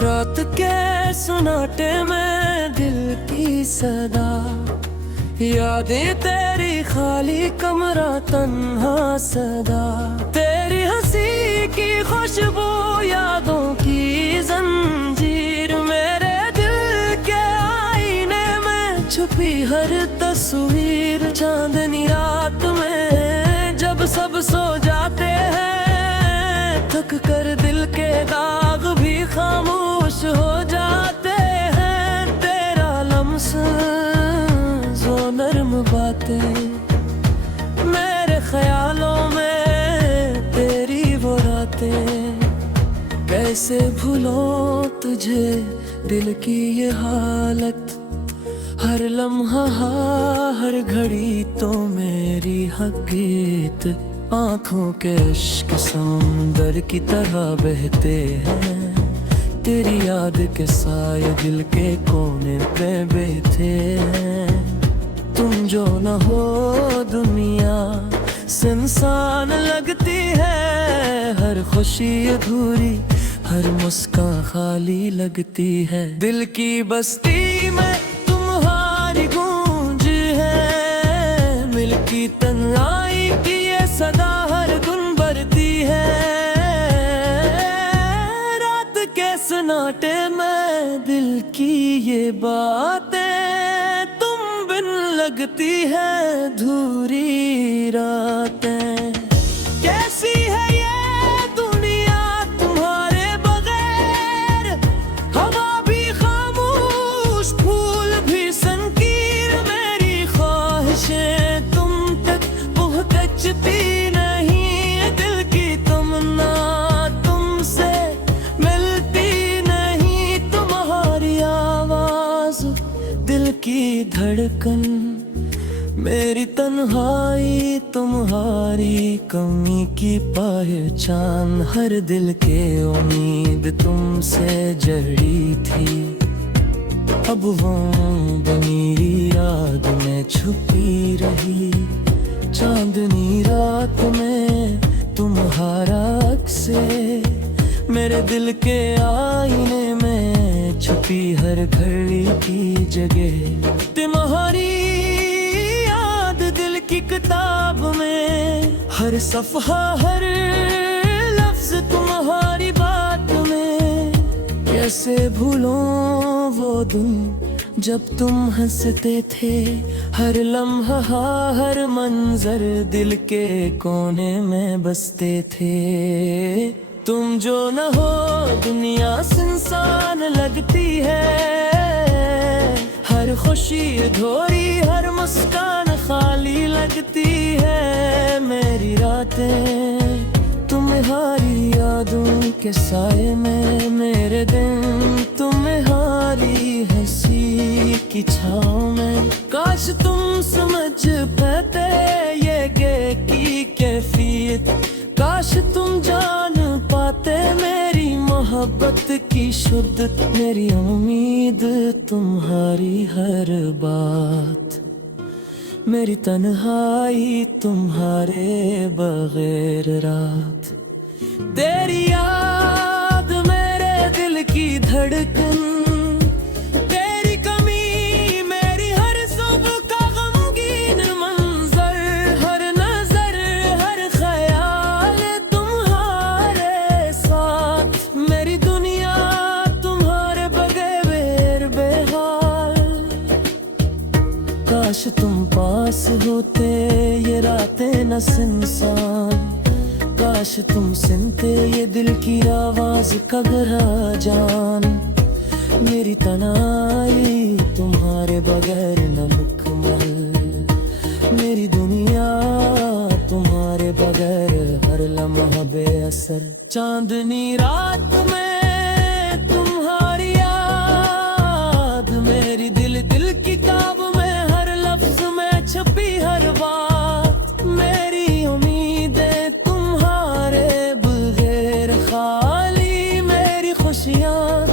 रात के सन्नाटे में दिल की सदा, यादें तेरी खाली कमरा तन्हा सदा, तेरी हंसी की खुशबू यादों की जंजीर, मेरे दिल के आईने में छुपी हर तस्वीर। चांदनी रात में जब सब सो जाते हैं, थक कर दिल के दाग भी खामोश हो जाते हैं, तेरा लम्स जो नर्म बातें मेरे ख्यालों में, तेरी वो रातें कैसे भूलों तुझे, दिल की ये हालत, हर लम्हा हर घड़ी तो मेरी हकीकत। आँखों के इश्क समुंदर की तरह बहते हैं, तेरी याद के साए दिल के कोने पे बैठे हैं। तुम जो न हो दुनिया सुनसान लगती है, हर खुशी अधूरी हर मुस्कान खाली लगती है। दिल की बस्ती में तुम्हारी गूंज है, मिलकी तन्हाई की ये सदा हर गुन भरती है। रात के सन्नाटे में दिल की ये बातें तुम बिन लगती है अधूरी रातें। कैसी है ये दुनिया तुम्हारे बगैर, हवा भी खामोश फूल भी संकीर, मेरी ख्वाहिशें तुम तक पहुंचती नहीं, दिल की तमन्ना तुमसे मिलती नहीं, तुम्हारी आवाज दिल की धड़कन, मेरी तन्हाई तुम्हारी कमी की पहचान, हर दिल के उम्मीद तुमसे जड़ी थी, अब वो मेरी याद में छुपी रही। चांदनी रात में तुम्हारा अक्से मेरे दिल के आईने में छुपी हर घड़ी की जगह, तुम्हारी याद दिल की किताब में, हर सफ़हा हर लफ्ज तुम्हारी बात में। कैसे भूलों वो दिन जब तुम हंसते थे, हर लम्हा हर मंजर दिल के कोने में बसते थे। तुम जो न हो दुनिया सुनसान लगती है, हर खुशी अधूरी हर मुस्कान खाली लगती है। मेरी रातें तुम्हारी यादों के साए में, मेरे दिन तुम्हारी हंसी की छाँव में। काश तुम समझ पाते ये की कैफियत, काश तुम जान पाते मेरी मोहब्बत की शुद्धत, मेरी उम्मीद तुम्हारी हर बात, मेरी तन्हाई तुम्हारे बगैर रात। तेरी याद मेरे दिल की धड़कन, तेरी कमी मेरी हर सुबह का गमगीन मंजर, हर नजर हर ख्याल तुम्हारे साथ, मेरी दुनिया तुम्हारे बगैर बेहाल। काश तुम पास होते ये रातें न सुनसान, काश तुम सुनते ये दिल की आवाज का गहरा जान। मेरी तन्हाई तुम्हारे बगैर न मुकम्मल, मेरी दुनिया तुम्हारे बगैर हर लम्हा बेअसर। चांदनी रात में तुम्हारी याद, मेरी दिल की किताब में, हर लफ्ज में छुपी हर बात, मेरी उम्मीदें तुम्हारे बगैर खाली, मेरी खुशियाँ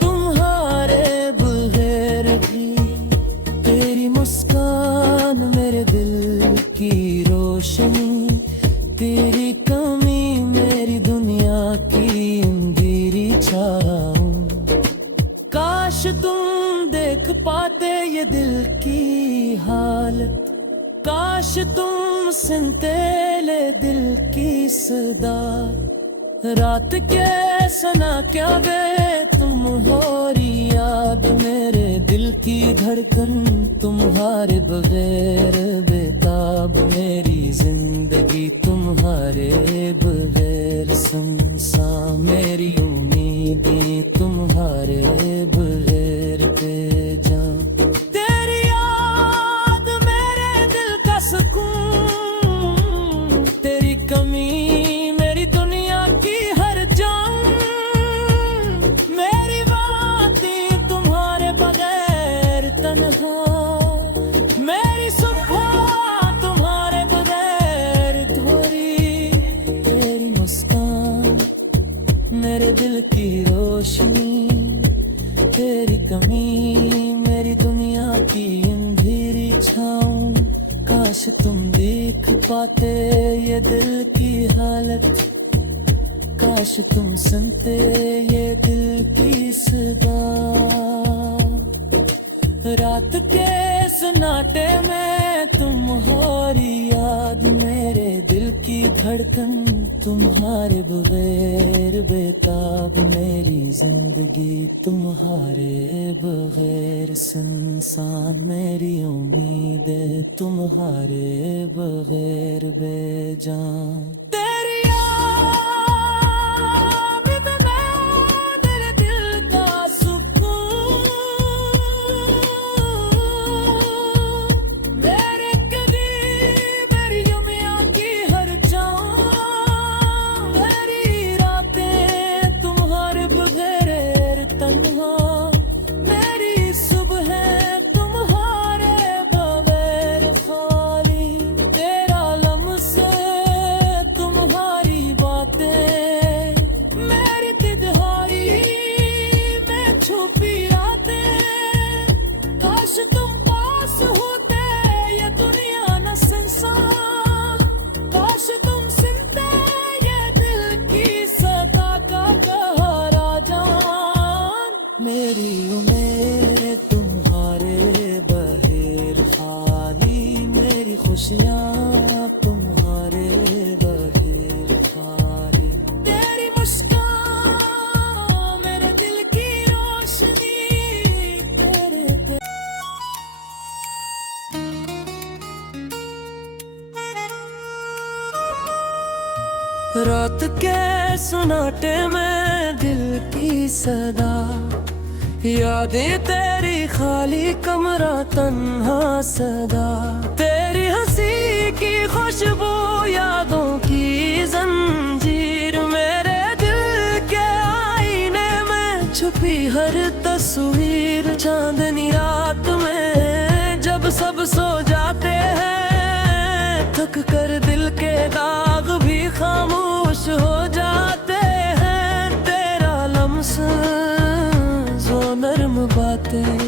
तुम्हारे बगैर भी। तेरी मुस्कान मेरे दिल की रोशनी, तेरी कमी मेरी दुनिया की अंधेरी छाँव। काश तुम सुनते ले दिल की सदा, रात के सना क्या वे तुम्हारी याद, मेरे दिल की धड़कन तुम्हारे बगैर बेताब, मेरी जिंदगी तुम्हारे बगैर सुनसान, मेरी उम्मीदें तुम्हारे बगैर बेजान। तेरी याद मेरे दिल का सुकून, तेरी कमी मेरी दुनिया की हर जान, मेरी बातें तुम्हारे बगैर तन्हा, मेरी सुबह तुम्हारे बगैर धोरी, तेरी मुस्कान मेरे दिल की रोशनी, तेरी कमी मेरी दुनिया की अंधेरी छाँव, काश तुम देख पाते ये दिल की हालत, काश तुम सुनते ये दिल की सदा, रात के सन्नाटे में तुम्हारी याद, मेरे दिल की धड़कन तुम्हारे बगैर बेताब, मेरी जिंदगी तुम्हारे बगैर सुनसान, मेरी उम्मीदें तुम्हारे बगैर बेजान। तेरी याद में मेरे दिल का सुकून, मेरे करीब मेरी दुनिया की हर जान, मेरी रातें तुम्हारे बगैर तन्हा, मेरी सुबह तुम्हारे बगैर खाली, तेरा लम्से तुम्हारी बातें, मेरी तिजहारी में छुपी रातें, काश तुम पास होते ये दुनिया न संसार, काश तुम सुनते ये दिल की सदा का गहरा जान, मेरी उम्मीद तुम्हारे बगैर खाली, मेरी खुशियाँ तुम्हारे बगैर खाली, तेरी मुस्कान मेरे दिल की रोशनी, तेरे रात के सन्नाटे में दिल की सदा, यादें तेरी खाली कमरा तन्हा सदा, तेरी हंसी की खुशबू यादों की जंजीर, मेरे दिल के आईने में छुपी हर तस्वीर, चांदनी रात में जब सब सो जाते हैं, थक कर दिल के दाग भी खामोश हो जाते हैं, तेरा लम्स जो नर्म बातें,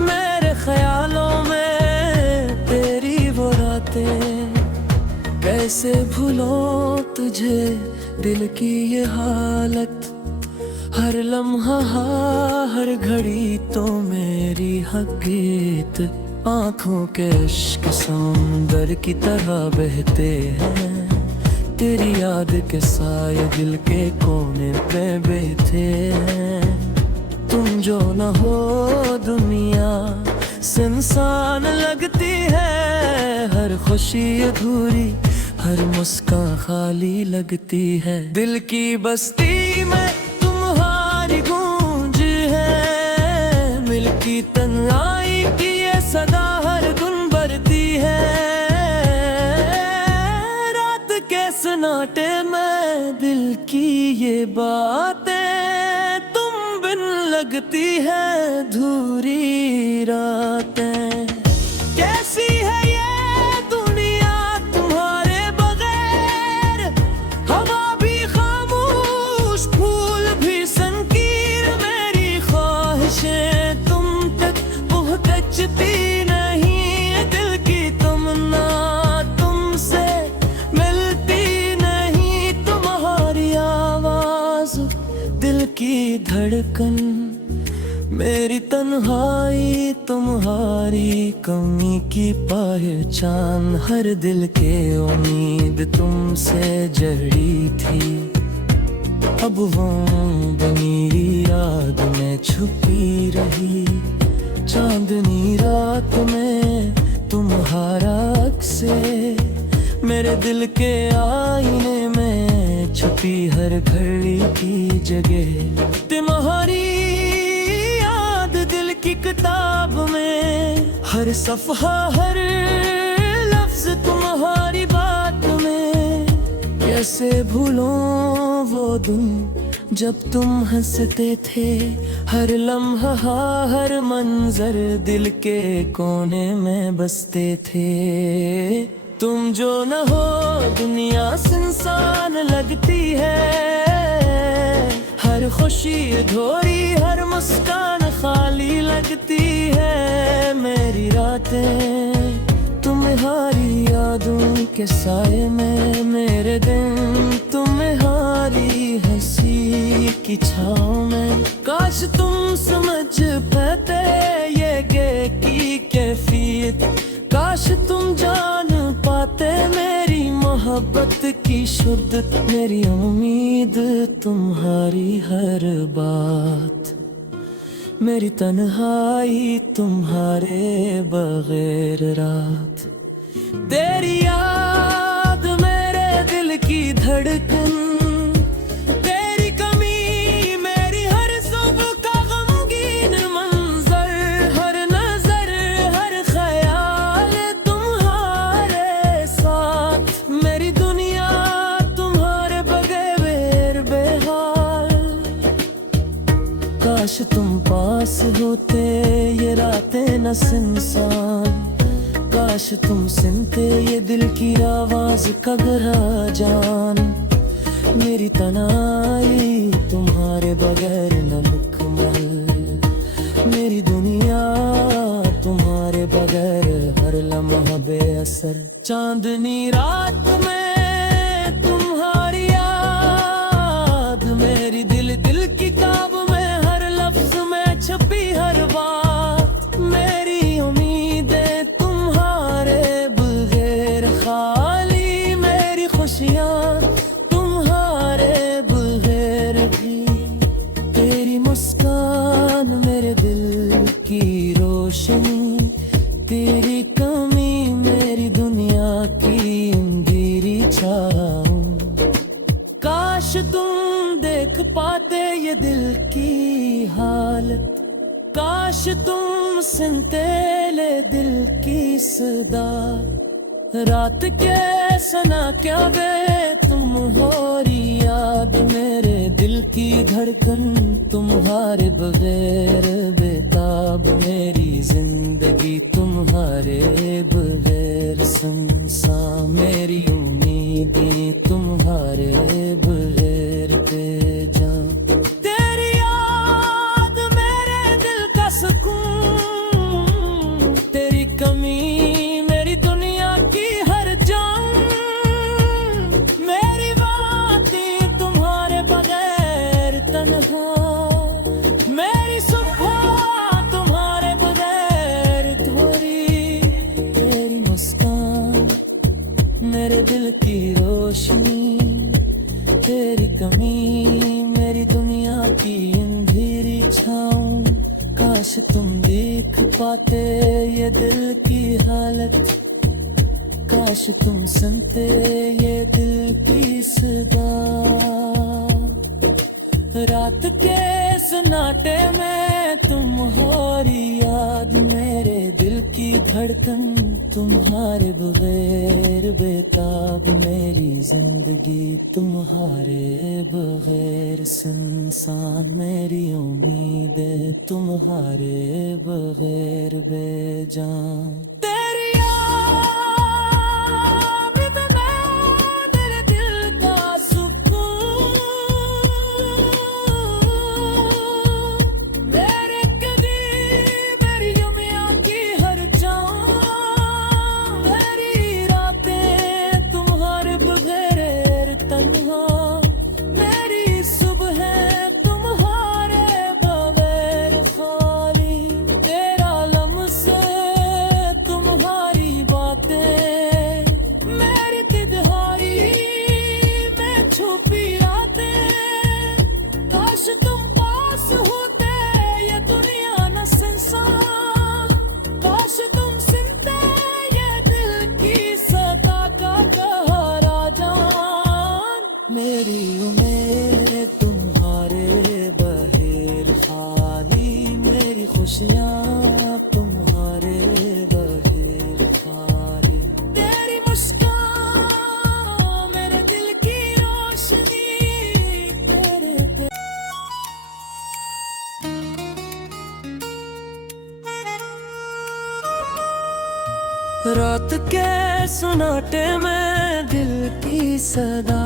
मेरे ख्यालों में तेरी वो रातें, कैसे भूलों तुझे दिल की ये हालत, हर लम्हा हर घड़ी तो मेरी हकीकत, आँखों के इश्क समुंदर की तरह बहते हैं, तेरी याद के साए दिल के कोने पे बैठे हैं, तुम जो न हो दुनिया सुनसान लगती है, हर खुशी अधूरी हर मुस्कान खाली लगती है, दिल की बस्ती में तुम्हारी गूंज है, मिलकी तन्हाई की ये सदा हर गुन भरती है, रात के सन्नाटे में दिल की ये बातें तुम बिन लगती है धूरी रातें, कैसी है ये दुनिया तुम्हारे बगैर, हवा भी खामोश फूल भी संकीर, मेरी ख्वाहिशें तुम तक पहुंचती नहीं, दिल की तमन्ना तुमसे मिलती नहीं, तुम्हारी आवाज दिल की धड़कन मेरी तन्हाई तुम्हारी कमी की पहचान, हर दिल के उम्मीद तुमसे जड़ी थी। अब वो बनी याद में छुपी रही, चांदनी रात में तुम्हारा अक्से मेरे दिल के आईने में छुपी हर घड़ी की जगह। तुम्हारी याद दिल की किताब में, हर सफ़हा हर लफ्ज तुम्हारी बात में। कैसे भूलों वो दिन जब तुम हंसते थे, हर लम्हा हर मंजर दिल के कोने में बसते थे। तुम जो न हो दुनिया सुनसान लगती है, हर खुशी अधूरी हर मुस्कान खाली लगती है। मेरी रातें तुम्हारी यादों के साए में, मेरे दिन तुम्हारी हंसी की छाँव में। काश तुम समझ पाते ये की कैफियत, काश तुम जान पाते मेरी मोहब्बत की शुद्धत। मेरी उम्मीद तुम्हारी हर बात, मेरी तन्हाई तुम्हारे बगैर रात। तेरी याद मेरे दिल की धड़कन, तेरी कमी मेरी हर सुबह का गमगीन मंजर। हर नजर हर ख्याल तुम्हारे साथ, मेरी दुनिया तुम्हारे बगैर बेहाल। काश तुम पास होते ये रातें न सुनसान, काश तुम सुनते ये दिल की आवाज का गहरा जान। मेरी तन्हाई तुम्हारे बगैर न मुकम्मल, मेरी दुनिया तुम्हारे बगैर हर लम्हा बेअसर। चांदनी रात में तुम्हारी याद, मेरी दिल की किताब में, हर लफ्ज में छुपी हर बात। मेरी उम्मीदें तुम्हारे बगैर खाली, मेरी खुशियाँ तुम्हारे बगैर भी। तेरी मुस्कान मेरे दिल की रोशनी, तेरी कमी मेरी दुनिया की अंधेरी छाँव। काश तुम देख पाते ये दिल की हालत, काश तुम सुनते ले दिल की सदा। रात के सना क्या बे तुम्हारी याद, मेरे दिल की धड़कन तुम्हारे बगैर बेताब। मेरी जिंदगी तुम्हारे बगैर सुनसान, मेरी उम्मीदें तुम्हारे बगैर बेजान। तेरी याद मेरे दिल का सुकून, तेरी कमी मेरी दुनिया की हर जान। मेरी बातें तुम्हारे बगैर तन्हा, मेरी सुबह तुम्हारे बगैर धोरी। तेरी मुस्कान मेरे दिल की रोशनी, तेरी कमी मेरी दुनिया की अंधेरी छाँव। काश तुम देख पाते ये दिल की हालत, काश तुम सुनते ये दिल की सदा। रात के सन्नाटे में तुम्हारी याद, मेरे दिल की धड़कन तुम्हारे बगैर बेताब। मेरी जिंदगी तुम्हारे बगैर सुनसान, मेरी उम्मीदें तुम्हारे बगैर बेजान। तेरी याद बिना मेरे दिल का सुकून, मेरे करीब मेरी दुनिया की हर जान। मेरी रातें तुम्हारे बगैर तन्हा, मेरी सुबह तुम्हारे बगैर ख्वाब। रात के सन्नाटे में दिल की सदा,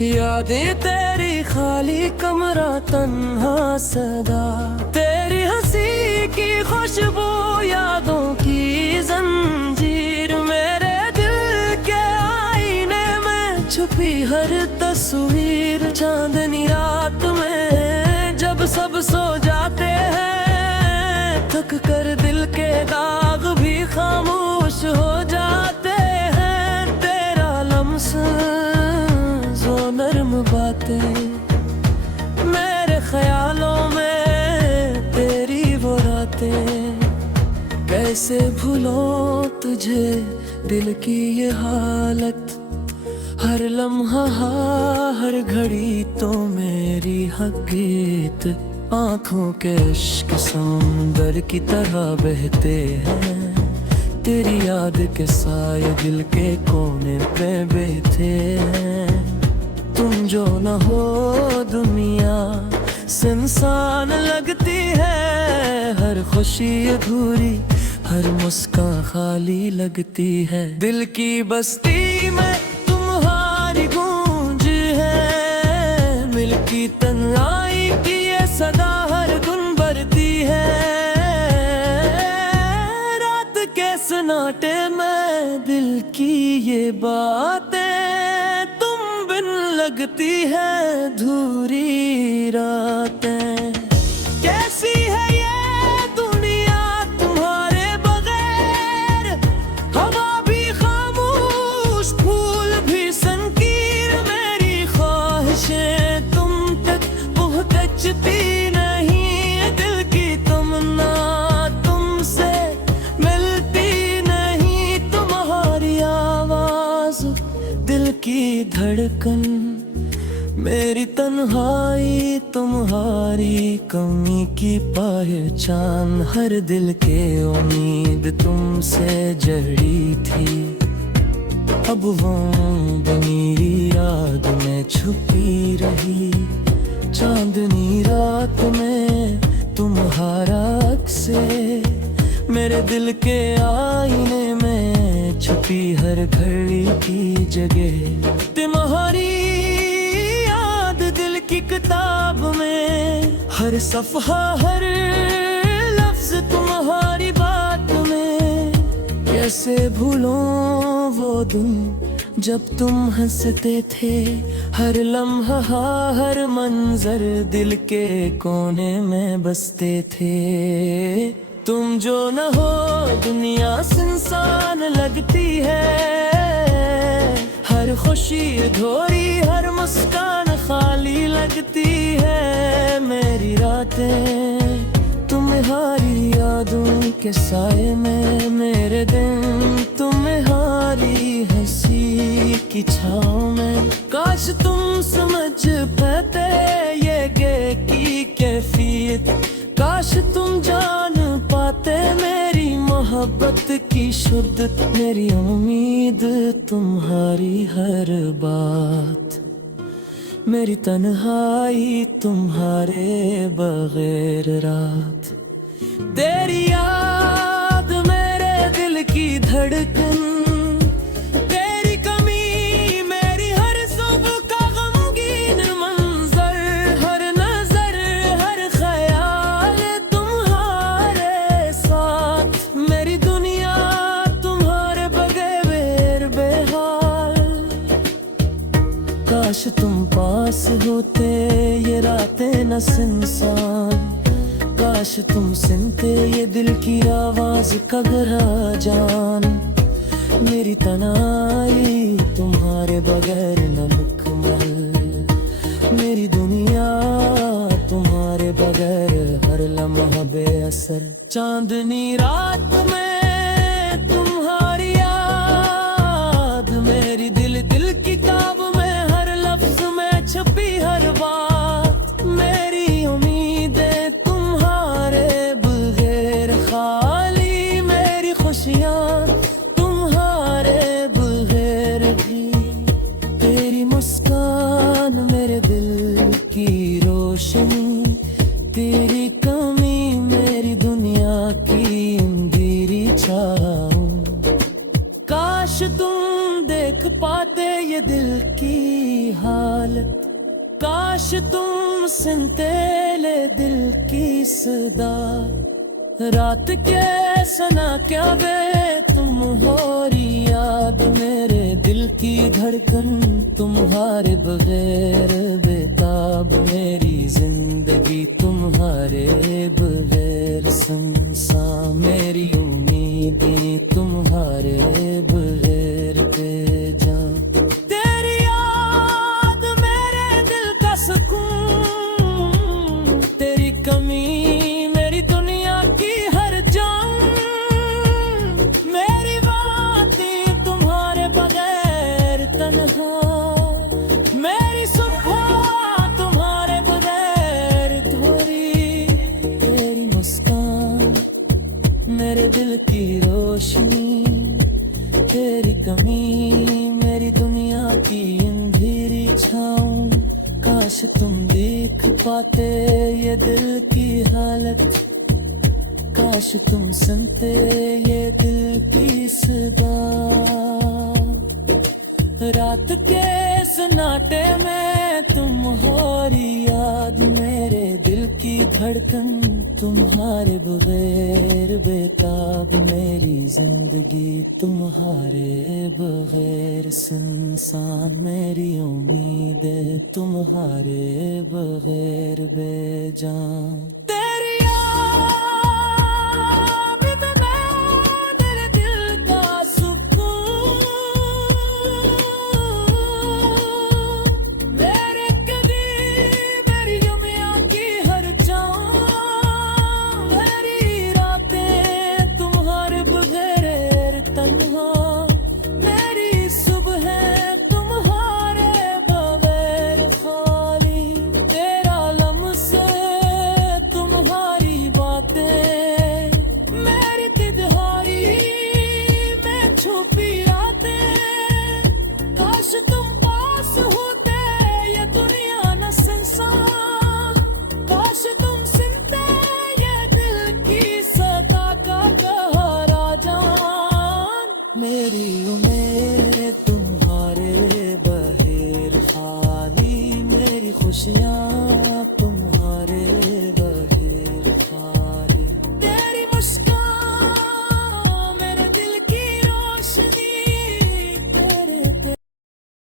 यादें तेरी खाली कमरा तन्हा सदा, तेरी हंसी की खुशबू यादों की जंजीर, मेरे दिल के आईने में छुपी हर तस्वीर। चांदनी रात में जब सब सो जाते हैं, थक कर दिल के दाग भी खामोश हो जाते हैं, तेरा लम्स जो नर्म बातें मेरे ख्यालों में, तेरी वो रातें कैसे भूलों तुझे, दिल की ये हालत, हर लम्हा हर घड़ी तो मेरी हकीकत। आँखों के इश्क समुंदर की तरह बहते हैं, तेरी याद के साए दिल के कोने पे बैठे हैं। तुम जो न हो दुनिया सुनसान लगती है, हर खुशी अधूरी हर मुस्कान खाली लगती है। दिल की बस्ती में तुम्हारी गूंज है, मिलकी तन्हाई की ये सदा हर गुन भरती है। रात के सन्नाटे में दिल की ये बातें तुम बिन लगती है धूरी रातें। कैसी है ये दुनिया तुम्हारे बगैर, हवा भी खामोश फूल भी संकीर, मेरी ख्वाहिशें तुम तक पहुंचती नहीं, दिल की तमन्ना तुमसे मिलती नहीं, तुम्हारी आवाज दिल की धड़कन, मेरी तन्हाई तुम्हारी कमी की पहचान, हर दिल के उम्मीद तुमसे जड़ी थी, अब वो मेरी याद में छुपी रही। चांदनी रात में तुम्हारा अक्से, मेरे दिल के आईने में छुपी हर घड़ी की जगह, तुम्हारी याद दिल की किताब में, हर सफ़हा हर लफ्ज तुम्हारी बात में। कैसे भूलों वो दिन जब तुम हंसते थे, हर लम्हा हर मंजर दिल के कोने में बसते थे। तुम जो न हो दुनिया सुनसान लगती है, हर खुशी अधूरी हर मुस्कान खाली लगती है। मेरी रातें तुम्हारी यादों के साए में, मेरे दिन तुम्हारी हंसी की छाँव में। काश तुम समझ पाते ये की कैफियत, काश तुम जान पाते मेरी मोहब्बत की शुद्धत, मेरी उम्मीद तुम्हारी हर बात, मेरी तन्हाई तुम्हारे बगैर रात। तेरी याद मेरे दिल की धड़कन, तेरी कमी मेरी हर सुबह का गमगीन मंजर, हर नजर हर ख्याल तुम्हारे साथ, मेरी दुनिया तुम्हारे बगैर बेहाल। काश तुम पास होते ये रातें न सुनसान, काश तुम सुनते ये दिल की आवाज का गहरा जान। मेरी तन्हाई तुम्हारे बगैर न मुकम्मल, मेरी दुनिया तुम्हारे बगैर हर लम्हा बेअसर। चांदनी रात में तुम्हारी याद, मेरी दिल की किताब में, हर लफ्ज में छुपी हर बात, मेरी उम्मीदें तुम्हारे बगैर खाली, मेरी खुशियाँ तुम्हारे बगैर भी। तेरी मुस्कान मेरे दिल की रोशनी, तेरी कमी मेरी दुनिया की अंधेरी देख पाते ये दिल की हालत, काश तुम सुनते ले दिल की सदा। रात के सना क्या वे तुम हो रही याद, मेरे दिल की धड़कन तुम्हारे बगैर बेताब, मेरी जिंदगी तुम्हारे बगैर सुनसान, मेरी उम्मीदें तुम्हारे बगैर बेजान। तेरी याद मेरे दिल का सुकून, तेरी कमी मेरी दुनिया की हर जान, मेरी बातें तुम्हारे बगैर तन्हा, मेरी सुबह तुम्हारे बगैर धोरी, तेरी मुस्कान मेरे दिल की रोशनी, तेरी कमी मेरी दुनिया की अंधेरी छाँव। काश तुम देख पाते ये दिल की हालत, काश तुम सुनते ये दिल की सदा। रात के सन्नाटे में तुम हो रही याद, मेरे दिल की धड़कन तुम्हारे बगैर बेताब, मेरी जिंदगी तुम्हारे बगैर सुनसान, मेरी उम्मीदें तुम्हारे बगैर बेजान। तेरी मेरी सुबह तुम्हारे बगैर खाली, तेरा लम्से तुम्हारी बातें, मेरी तिजहारी में छुपी रातें। काश तुम पास होते ये दुनिया न संसार, काश तुम सुनते ये दिल की सदा का कहारा जान। मेरी उम्मीद तुम्हारे बगैर खाली, मेरी खुशियाँ